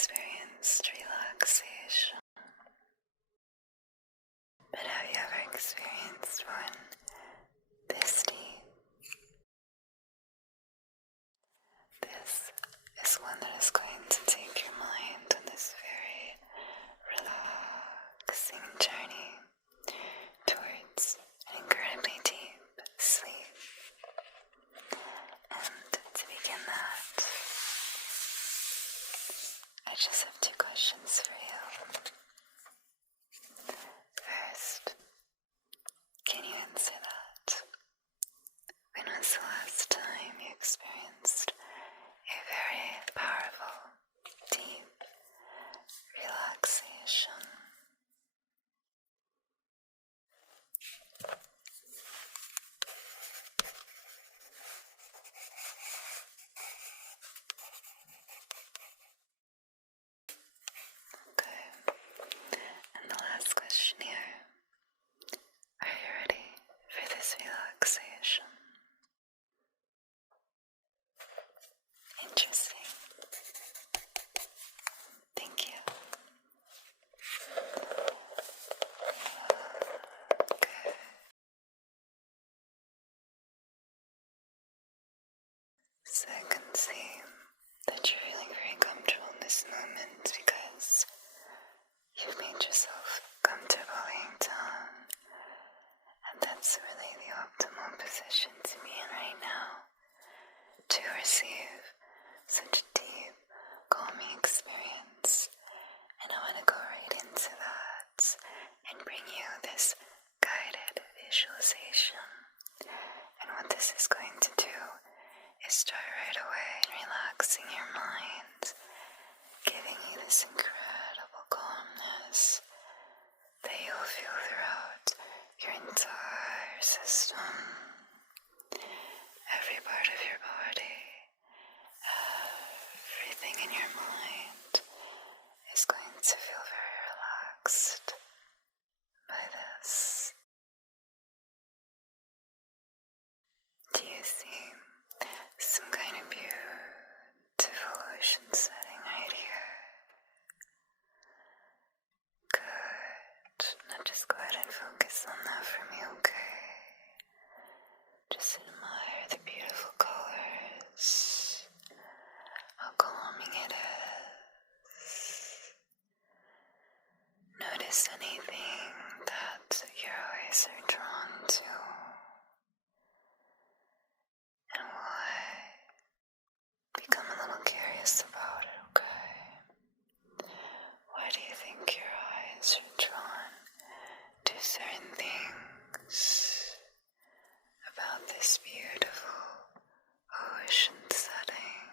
experienced relaxation? But have you ever experienced one this deep? This is one that is going to take your mind on this very relaxing journey towards an incredibly deep sleep. And to begin that, I just have 2 questions for you. First, can you answer that? When was the last time you experienced a very powerful, deep relaxation? Okay. And the last question here. Are you ready for this relaxation? Interesting. Thank you. Okay. So I can see that you're feeling very comfortable in this moment because you've made yourself comfortable laying down, and that's really the optimal position to be in right now to receive such a deep, calming experience. And I want to go right into that and bring you this guided visualization. And what this is going to do is start right away in relaxing your mind, giving you this incredible calmness that you'll feel throughout your entire system. Every part of your body, everything in your mind is going to feel very relaxed by this. Do you see some kind of beautiful ocean setting right here? Good. Now just go ahead and focus on that for me, okay? Just admire the beautiful colors, how calming it is. Notice anything that your eyes are drawn to, and why. Become a little curious about it, okay? Why do you think your eyes are drawn to certain things about this beautiful ocean setting?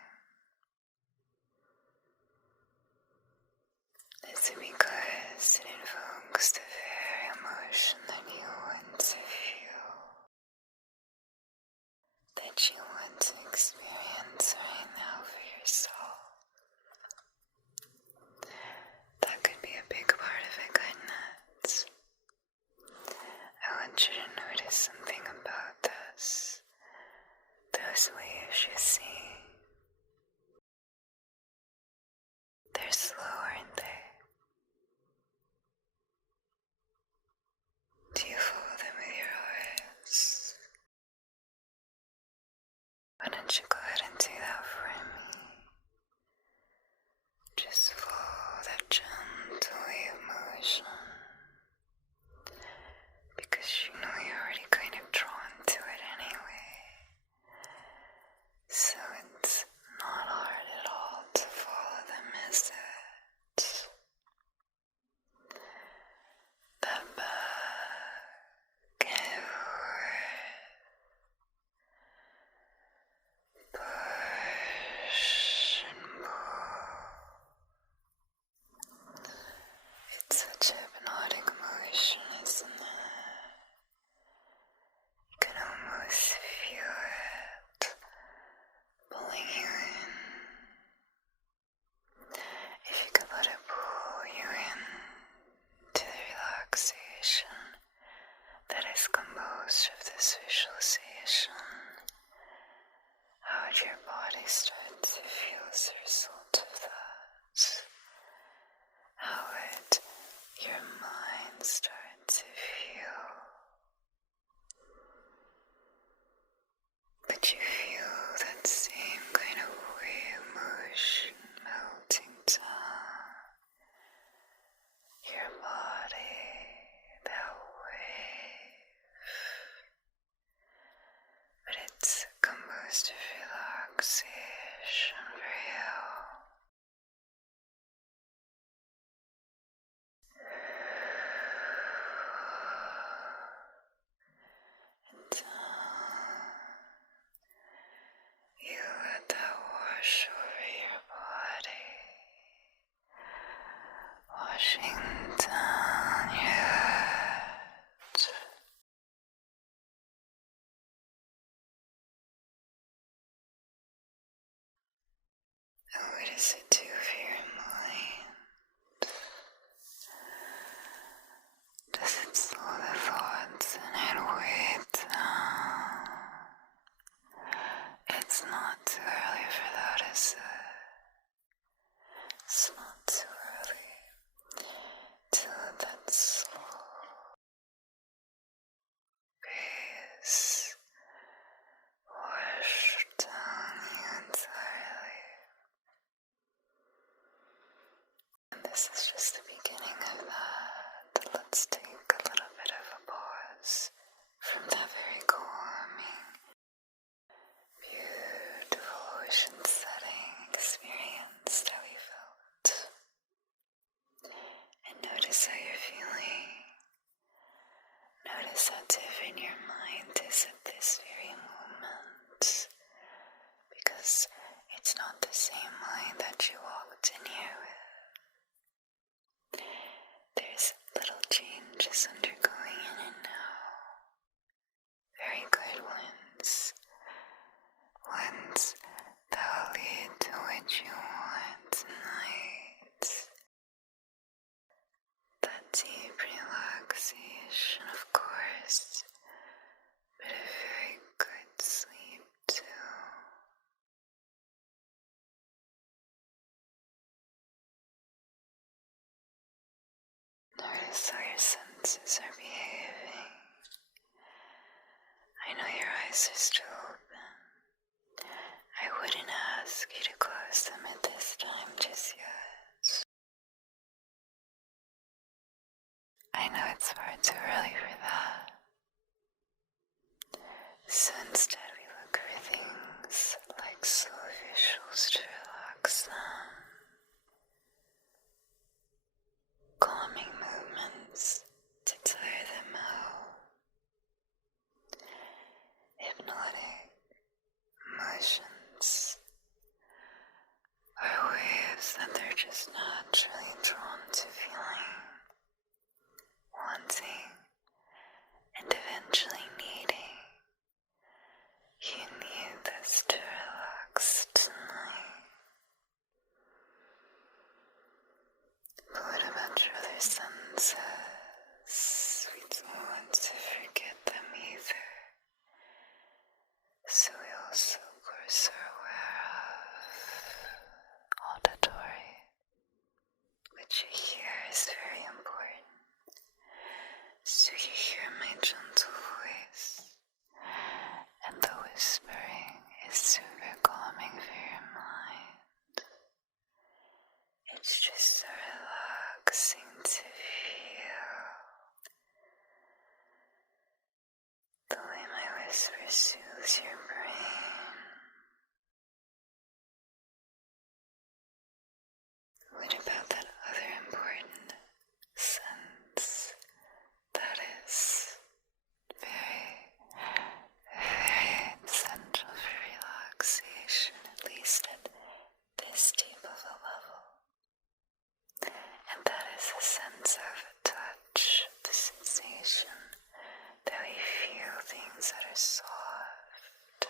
Is it because it invokes the very emotion that you want to feel, that you want to experience right now for yourself? That could be a big part of it, couldn't it? I want you to notice something about this. Those waves you see, they're slow, aren't they? Do you follow them with your eyes? Why don't you go ahead and do that for me? Just follow that gentle wave motion, because you know you're already kind of drawn to it anyway. So it's not hard at all to follow them, is it? That back and forth, push and pull. It's such a hypnotic motion, isn't it? You can almost feel it pulling you in. If you could let it pull you in to the relaxation that is composed of this visualization, how would your body start to feel as a result of that? start to feel. But you feel that same kind of wave motion melting down your body, that wave. But it's composed of relaxation for you. And you let that wash over your body, washing down your head. And what does it do for your mind? Does it slow the thoughts and it weigh down? It's not too early for that, is it? It's not too early to let that slow pace wash down you entirely. And this is just the beginning of that. Let's take a little bit of a pause from that very calming, beautiful ocean setting experience that we felt. And notice how you're feeling. Notice how different your mind is at this very moment. Because it's not the same mind that you walked in here with. There's little changes undergoing in it now. Very good ones. Ones that will lead to what you want tonight. That deep relaxation, of course, but a very good sleep too. Notice how your senses are behaving. I know your eyes are still open. I wouldn't ask you to close them at this time just yet. I know it's far too early for that. So instead we look for things like slow visuals to relax them. Calming movements to tire them out. Hypnotic motions or waves that they're just naturally drawn to feeling, wanting, and eventually needing. You need this to relax tonight. But what about your other senses? We don't want to forget them either. So we also, of course, are aware of auditory, which you hear is very important. So you hear my gentle voice, and the whispering is super calming for your mind. It's just so relaxing to feel. The way my whisper soothes your brain. What about that other important sense that is very, very essential for relaxation, at least at this deep of a level? And that is a sense of touch, the sensation that we feel things that are soft,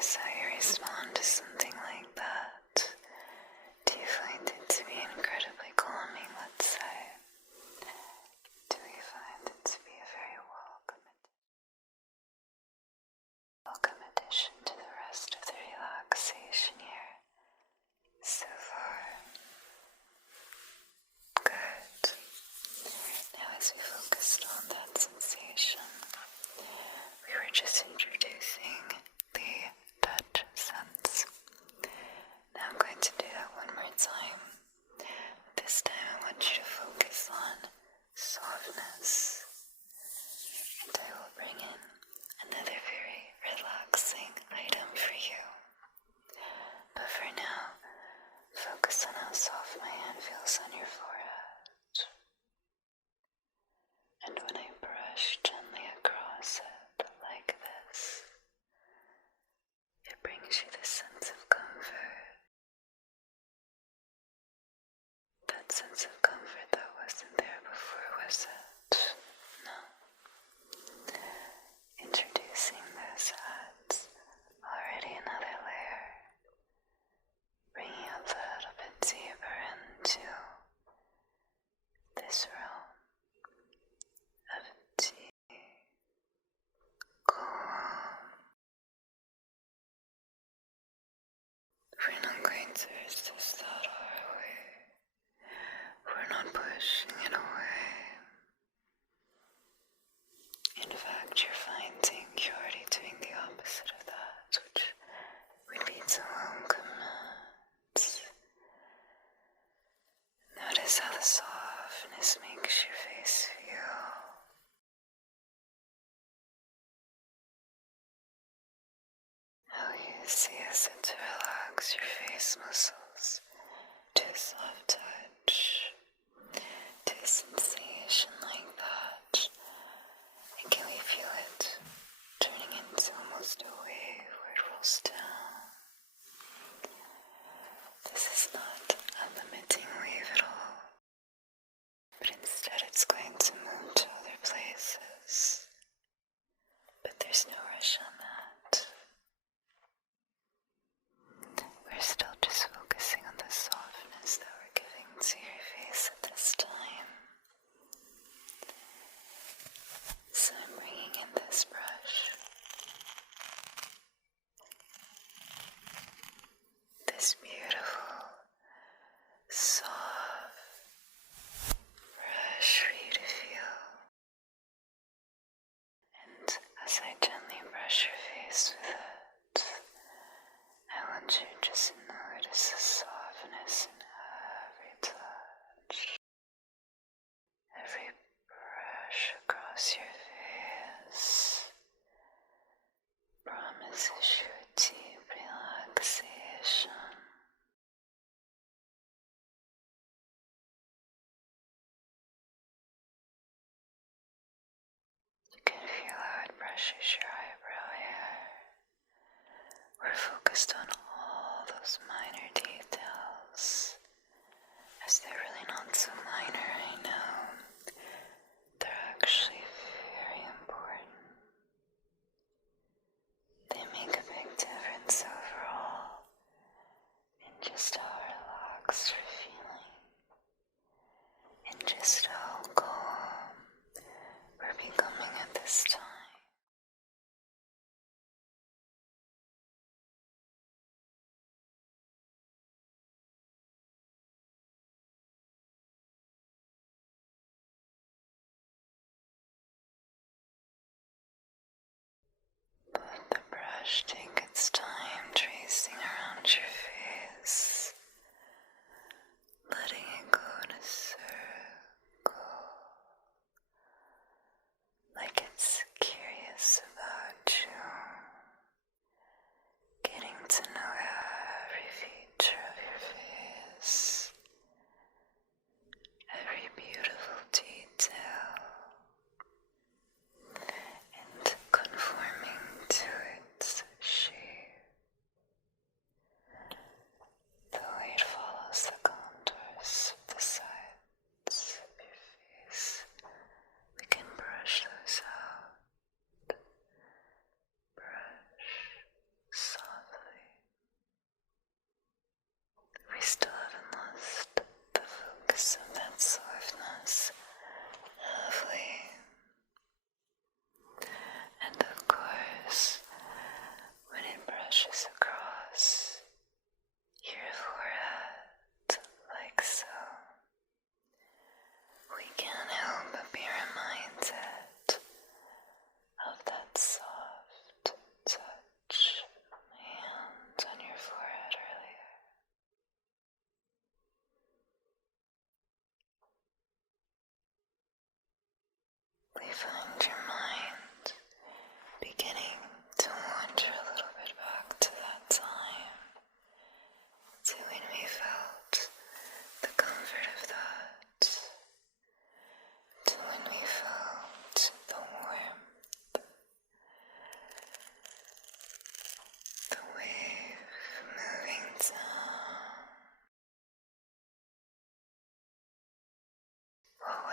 curious how you respond to something like that. Do you find it to be incredibly calming, let's say? Do you find it to be a very welcome addition to the rest of the relaxation here so far? Good. Now as we focused on that sensation, we were just introducing the touch sense. Now I'm going to do that one more time. This time I want you to focus on softness. And I will bring in another very relaxing item for you. But for now, focus on how soft my hand feels on your forehead. And when I brush gently across it like this, it brings you this sense of comfort. That sense of comfort that wasn't there before, was it? No. Introducing this adds already another layer, bringing a little bit deeper into this realm of deep, calm. We're not going to resist that, are we? We're not pushing it away. In fact, you're finding you're already doing the opposite of that, which would lead to welcomeness. Notice how the softness makes your face feel. How easy is it to relax your face muscles to a soft touch, to a sensation like that? And can we feel it turning into almost a wave where it rolls down? This is not a limiting wave at all, but instead it's going to move to other places. But there's no rush on that. We're still just focusing on the softness that we're giving to your face at this time. So I'm bringing in this brush. This beautiful, soft brush for you to feel. And as I gently brush your face with it, I want you to just notice the softness in every touch, every brush across your face promises you a deep relaxation. You can feel how it brushes your eyebrow hair. We're focused on all those minor details, as they're really not so minor, I know. They're actually very important. They make a big difference overall in just how relaxed you're feeling, and just how calm we're becoming at this time. Let the brush take its time tracing around your face, letting it go in a circle, like it's curious about you, getting to know every feature of your face, every beautiful detail, and conforming to its shape.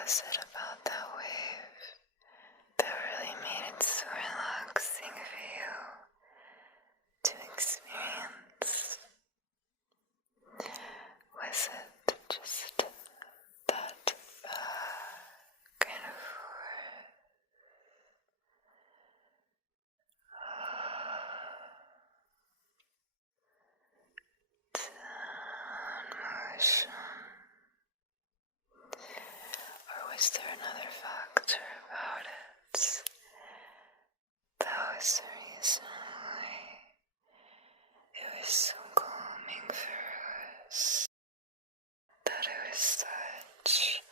was it about that wave that really made it so relaxing for you to experience? Was it just that kind of down motion? Or was there another factor about it that was the reason why it was so calming for us, that it was such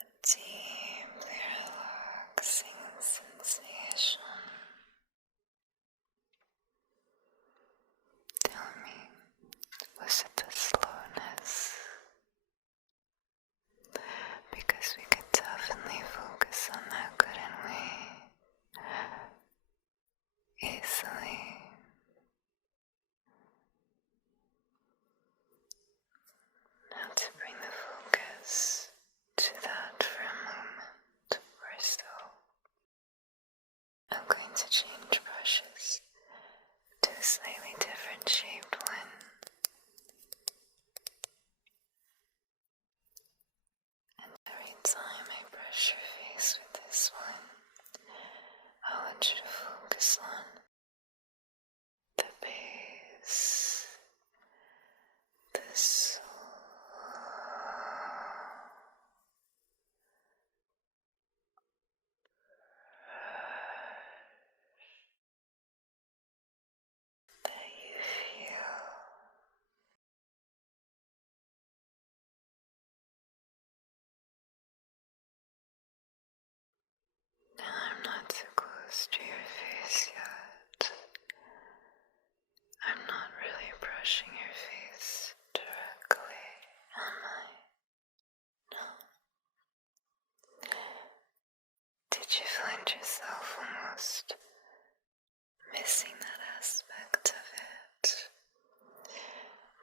a deeply relaxing sensation? Tell me, was it the slowness? Because we could definitely focus on that, couldn't we? Easily. Now to bring the focus to that for a moment or so, I'm going to change brushes to a slightly different shaped one. And every time I brush your face with this one, I want you to focus on the base, the soul, that you feel. Now I'm not too close to your face yet. I'm not really brushing your face directly, am I? No. Did you find yourself almost missing that aspect of it?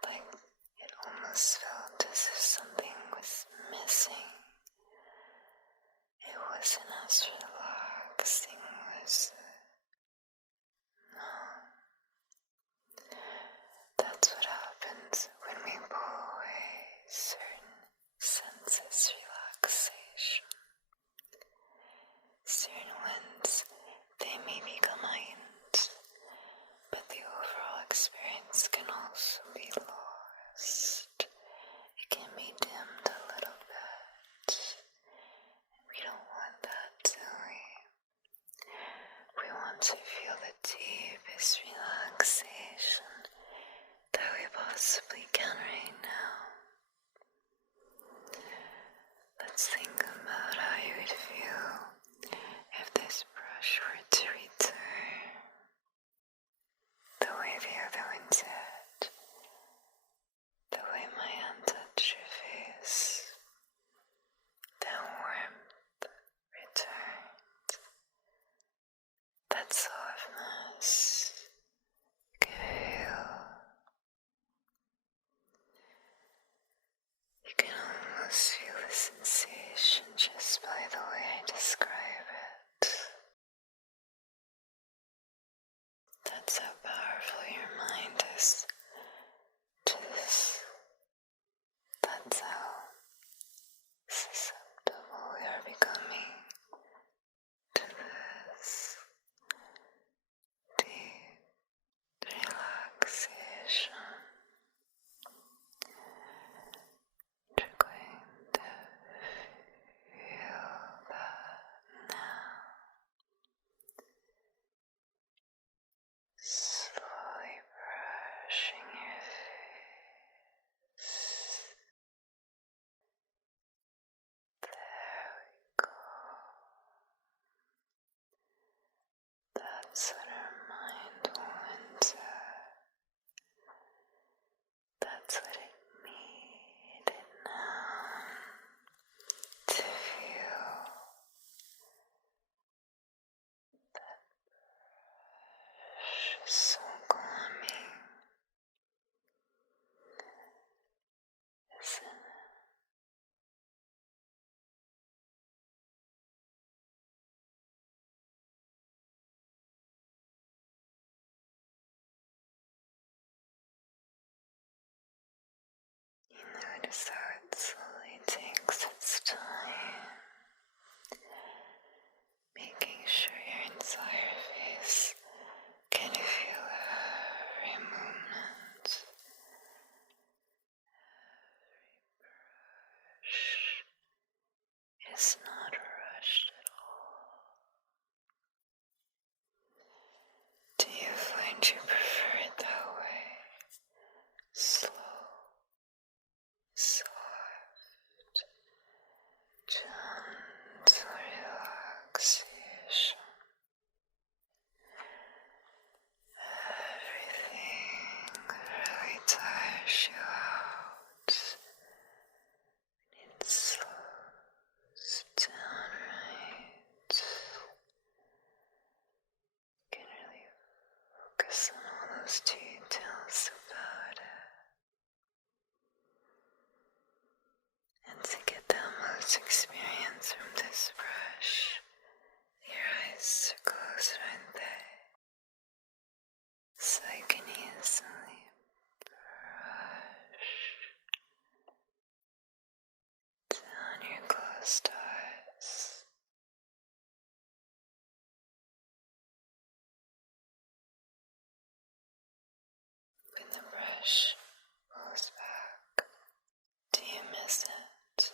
Like it almost felt as if something was missing. It wasn't as relaxing, was it? No. That's what happens when we pull away certain senses relaxation. Certain ones, they may become heightened, but the overall experience can also be lost. It can be dimmed a little bit. We don't want that, do we? We want to feel the deepest relaxation that we possibly can right now. Let's think about how you would feel if this brush were to return the way the other one did, the way my hand touched your face. That warmth returned. That softness you can feel. You can almost feel the sensation just by the way I describe it. That's how powerful your mind is to this. That's how susceptible we are becoming to this deep relaxation. You're going to feel that now. Slowly brushing your face. There we go. That's what our mind wanted. That's what it needed now to feel that brush is so calming, isn't it? so it slowly takes its time, making sure your entire face can feel every movement, every brush is not rushed at all. Do you find you prefer it that way? Slow, soft, gentle relaxation. Everything really tires you out. It slows down right. You can really focus on all those details about it. And to get the most experience from this brush, your eyes are closed, aren't they? So you can easily brush down your closed eyes. When the brush pulls back, do you miss it?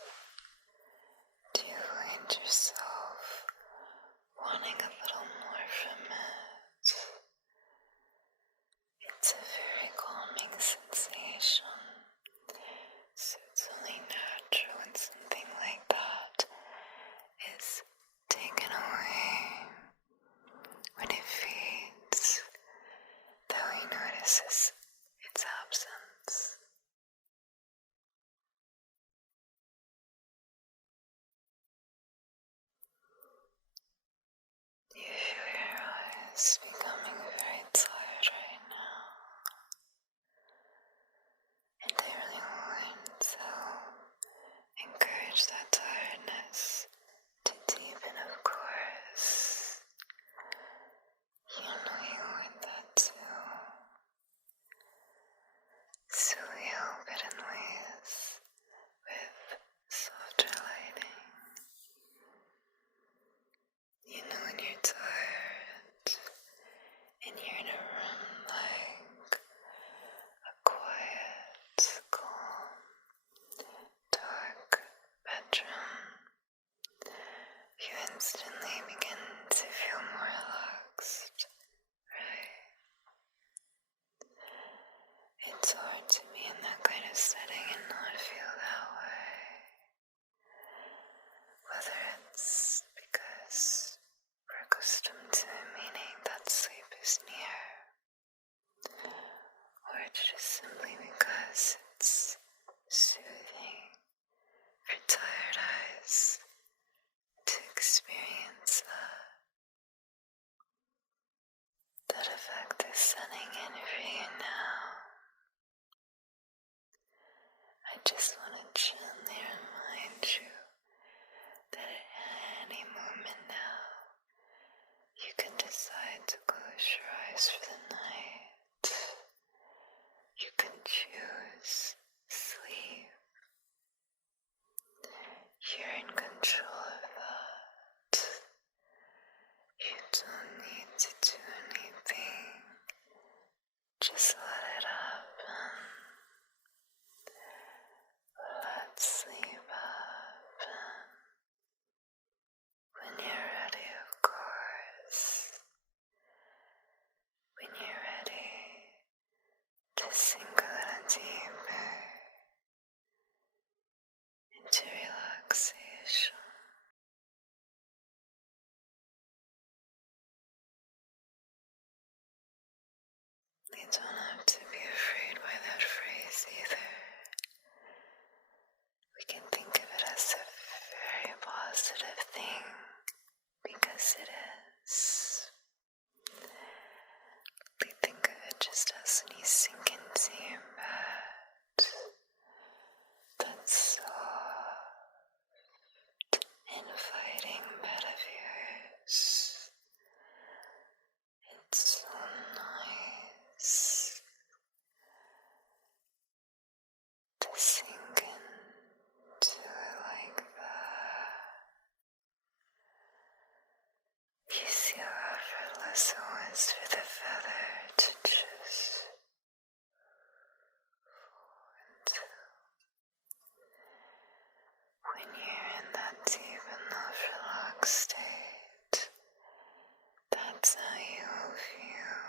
Do you find yourself wanting a little more from it? It's a very calming sensation, so it's only natural when something like that is taken away. When it fades, that we notice its absence. You feel your eyes becoming very tired right now, and I really want to encourage that tiredness to deepen, of course. You know you want that too. So we help it in ways with softer lighting. You know when you're tired and you're in a room like a quiet, calm, dark bedroom, you instantly begin to feel more relaxed, right? It's hard to be in that kind of setting and not feel that way. Whether it's because we're accustomed to meaning that sleep is near, or it's just simply because it's soothing for tired eyes to experience that. That effect is setting in for you now. I just want to gently remind you that at any moment now, you can decide to close your eyes for the night. You can choose sleep. You're in control of that. You don't need to do anything. Just let it happen. Let sleep happen. When you're ready, of course. When you're ready to sink a little deeper into relaxation. You don't have to be afraid by that phrase either. We can think of it as a very positive thing, because it is. We think of it just as when you sink into your bed, that soft, inviting bed of yours. It's so nice to sink in is for the feather to just fall into. When you're in that deep enough relaxed state, that's how you'll feel.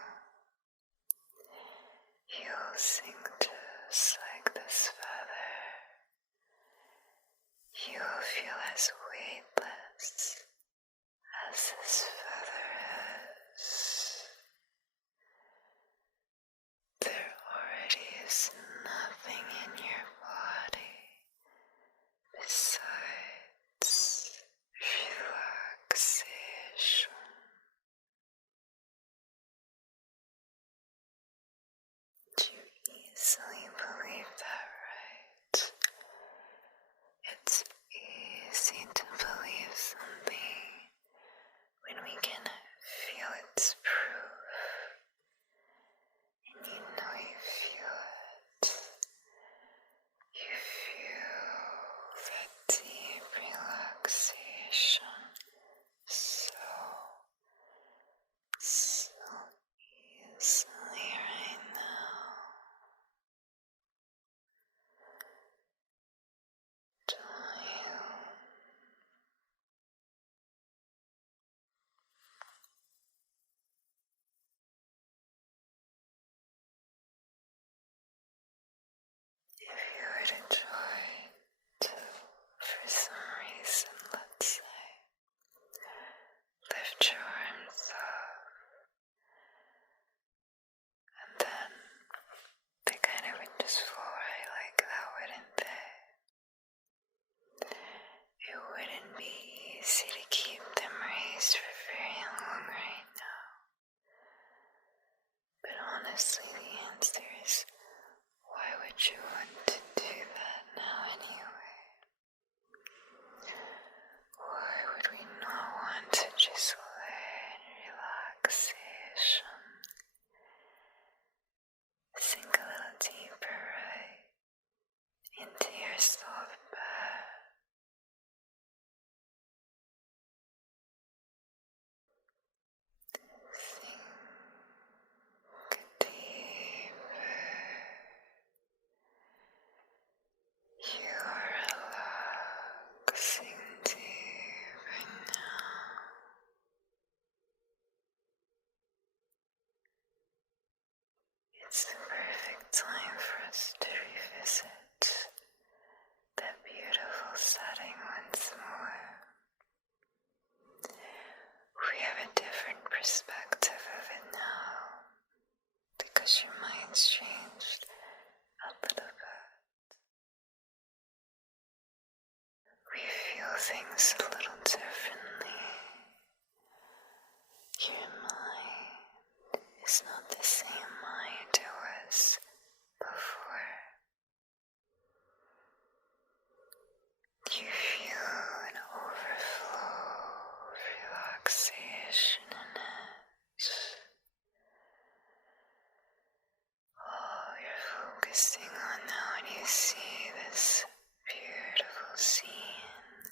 You'll sink just like this feather. You'll feel as weightless as this feather is. There already is nothing in your body besides relaxation. You easily believe that, right? It's easy to believe something when we can feel its proof, and you know you feel it. You feel that deep relaxation so easily right now. Don't you? If you were to try to, for some reason, let's say, lift your arms up, and then they kind of would just fall right like that, wouldn't they? It wouldn't be easy to keep them raised for very long right now. But honestly, the answer is, why would you want to do that now anyway? Why would we not want to just let relaxation sink a little deeper right into your soft bed? Sink deeper. You are relaxing deeper now. It's the perfect time for us to revisit that beautiful setting once more. We have a different perspective of it now, because your mind's changed a little bit. We feel things a little differently. Your mind is not the same mind it was before. You feel an overflow of relaxation in it. All you're focusing on now when you see this beautiful scene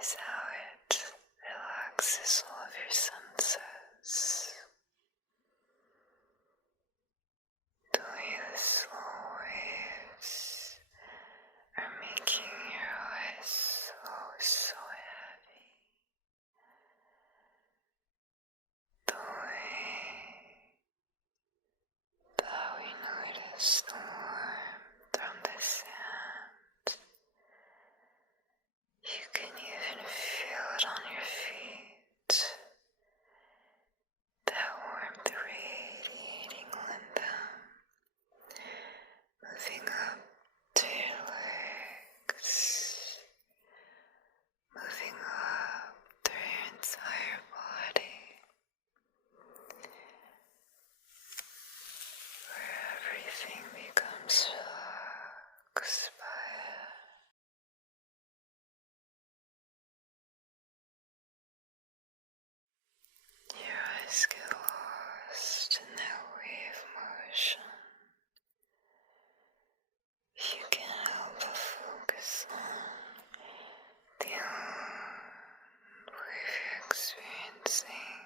is how it relaxes all of your senses. The way the slow waves are making your eyes so heavy. The way that we notice the warmth from the sand. You can even feel it on your feet. That warmth radiating on them, moving up to your legs, moving up through your entire body, where everything becomes relaxed by it. Your eyes get lost in that wave motion. You can't help but focus on the wave you're experiencing.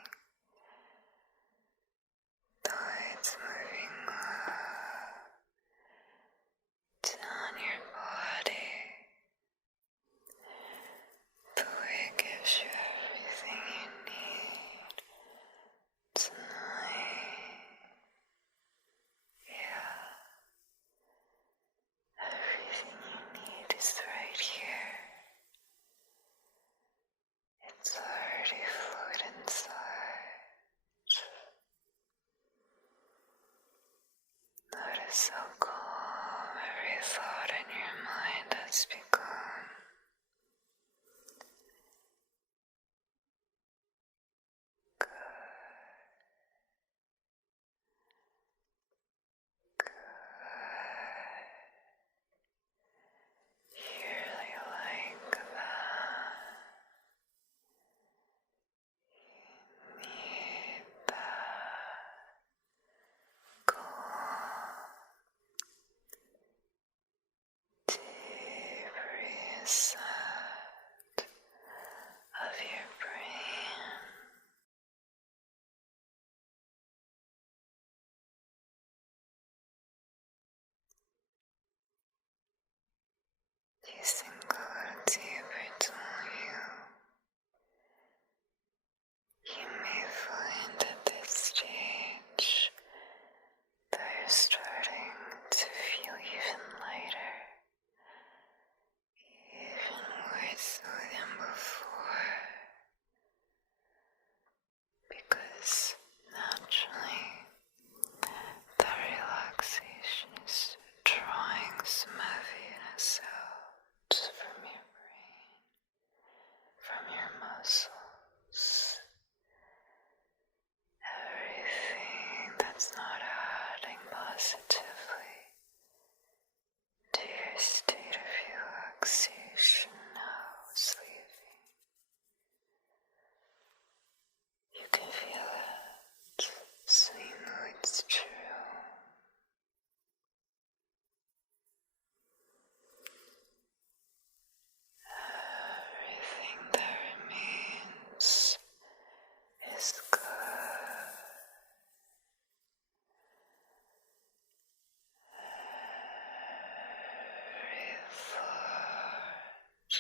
thought in your mind has become good. You really like that. You need that calm, deep reset of your brain. These things go deeper to you. You may find at this stage that you're starting to feel even lighter, even more so than before, because naturally the relaxation is drawing some heaviness out from your brain, from your muscles. Everything that's not adding positively to your state of relaxation now is leaving. You can feel it, so you know it's true. Everything that remains is good. Every thought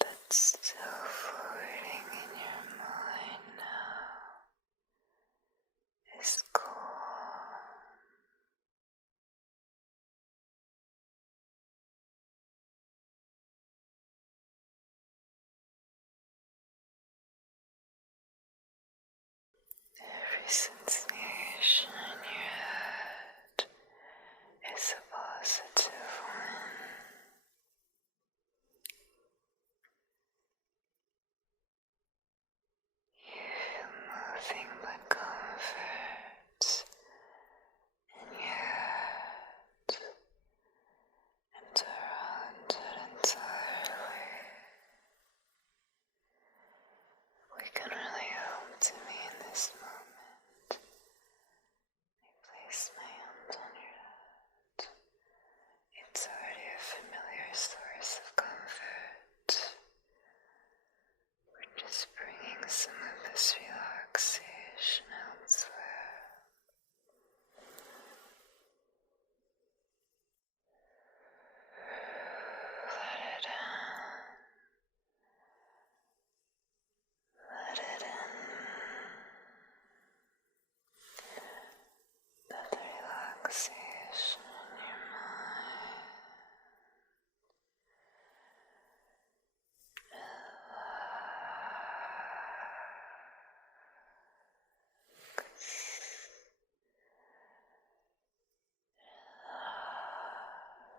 that's still floating in your mind now is calm. Every sensation in your head is a positive one. You feel nothing but comfort in your head and around it entirely. We can really help to me in this moment. I place my hand on your head. It's already a familiar source of comfort. We're just bringing some of this relaxation elsewhere. Let it in. Let it in. Let the relaxation in your mind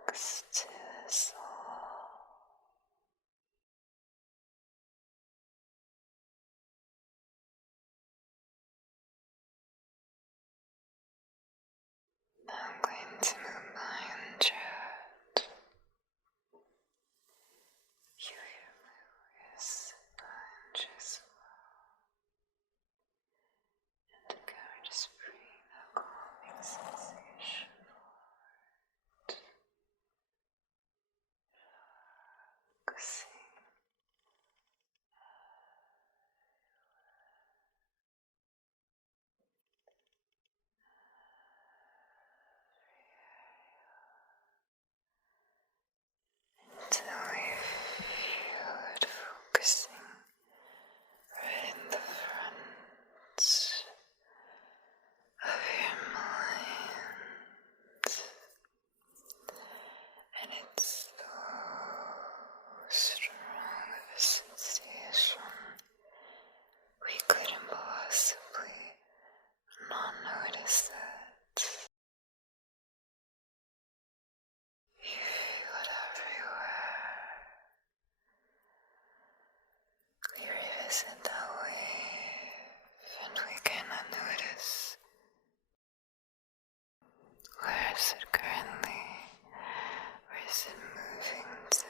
relax to the soul. Now I'm going to move behind your head. You hear my voice behind you as well. And again, we're just bringing that calming sensation forward. is it that way and we cannot notice? Where is it currently? Where is it moving to?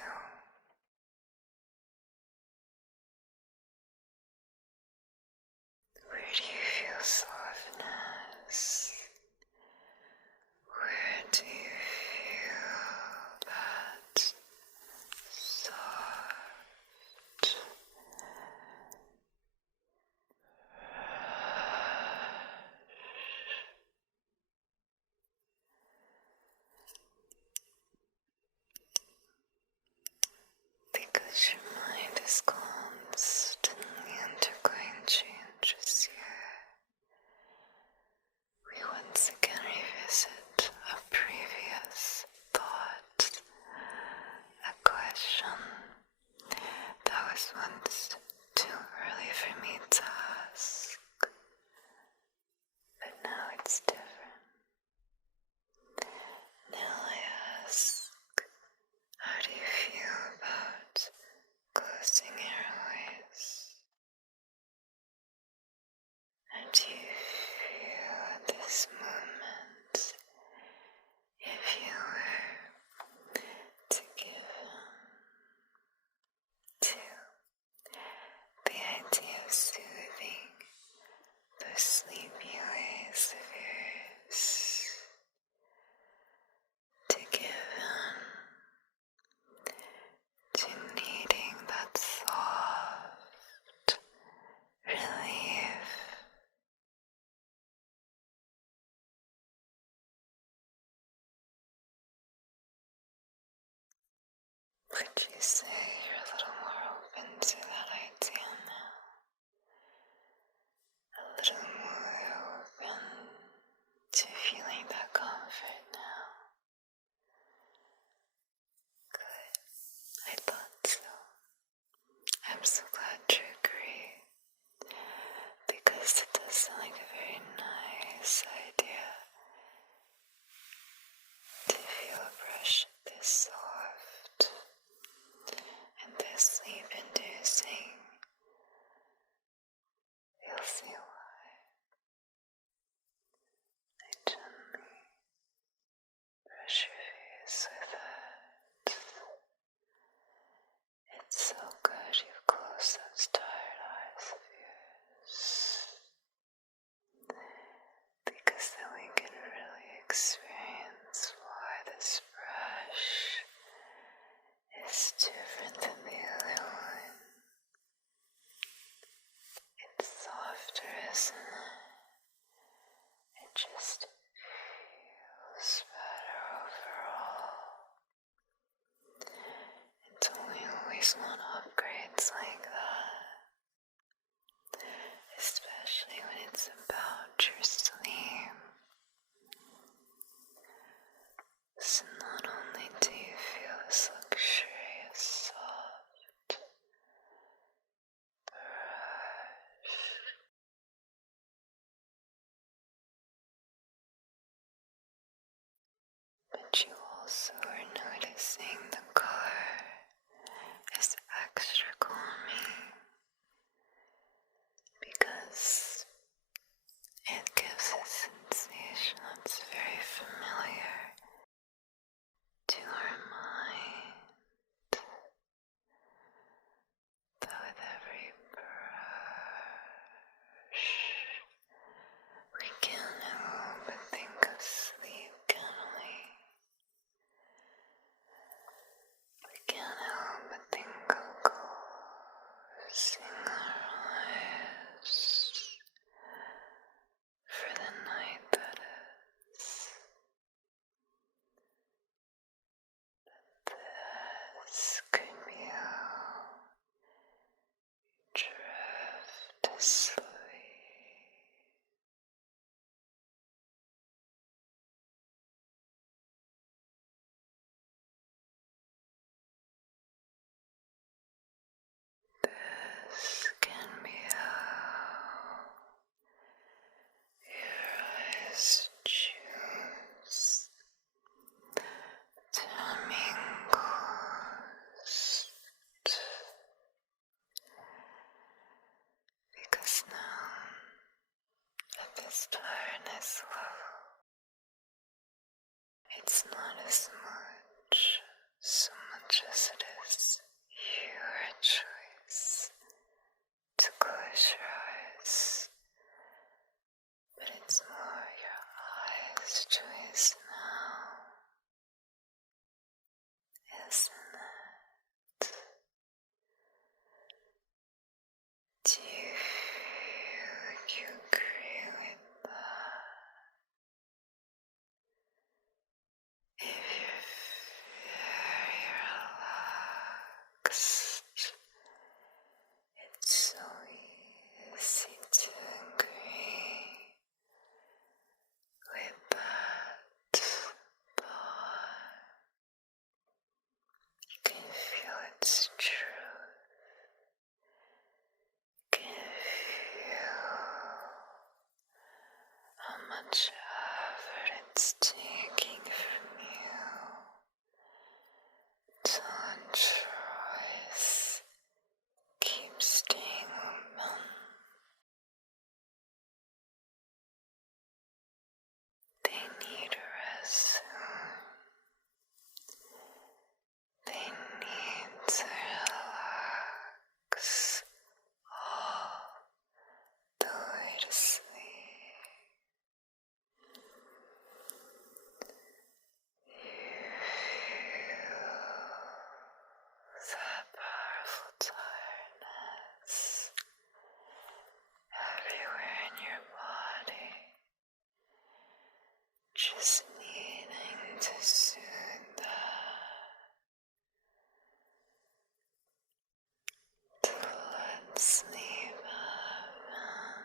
Where do you feel softness? Where do you feel that soft? Because your mind is constantly undergoing changes here, we once again revisit a previous thought, a question that was once too early for me to ask, but now it's different. Now I ask, how do you feel about closing your eyes? How do you feel at this moment if you were to give to the idea of soothing those sleepy eyes of yours, to give to needing that soft relief? Would you say you're a little more open to that idea now? A little more open to feeling that comfort now? Good. I thought so. I'm so glad you agree, because it does sound like a very nice idea to feel a brush this soft and this sleep-inducing. You'll see why. I gently brush your face with it. It's so good you close those tired eyes of yours, because then we can really experience why this brush is different than the other one. It's softer, isn't it? It just feels better overall. And don't we always want upgrades like that? Especially when it's about your sleep. So not only do you feel this luxurious soft brush, but you also are noticing the color is extra calming, because it gives a sensation that's very familiar to our mind, that with every brush we can't help but think of sleep, can we? We can't help but think of gold. as much, so much as it is your choice to close your eyes, but it's more your eyes' choice now, isn't it? Do you feel you agree with that? If you're very relaxed, it's so easy to agree with that thought. You can feel its truth. You can feel how much effort it's taking from you to untrust, keep staying open. They need rest soon. They need to relax all the way to sleep. That powerful tiredness everywhere in your body, just needing to soothe that, to let sleep happen.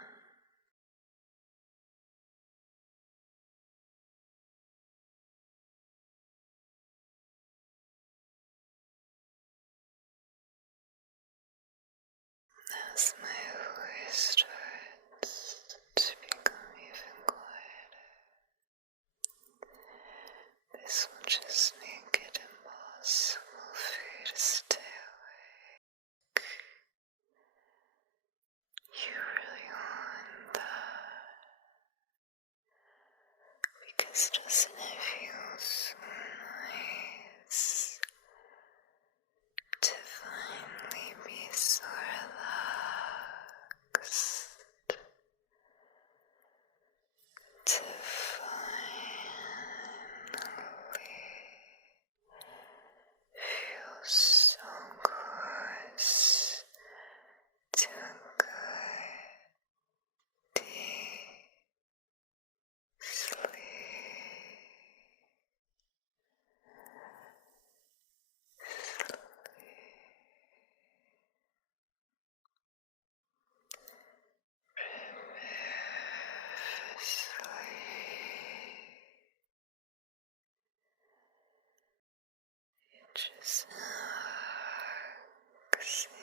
As my voice starts to become even quieter, this will just make it impossible for you to stay awake. You really want that, because doesn't it feel so nice to finally be so relaxed, to finally feel so close to a good, deep sleep. Just relaxing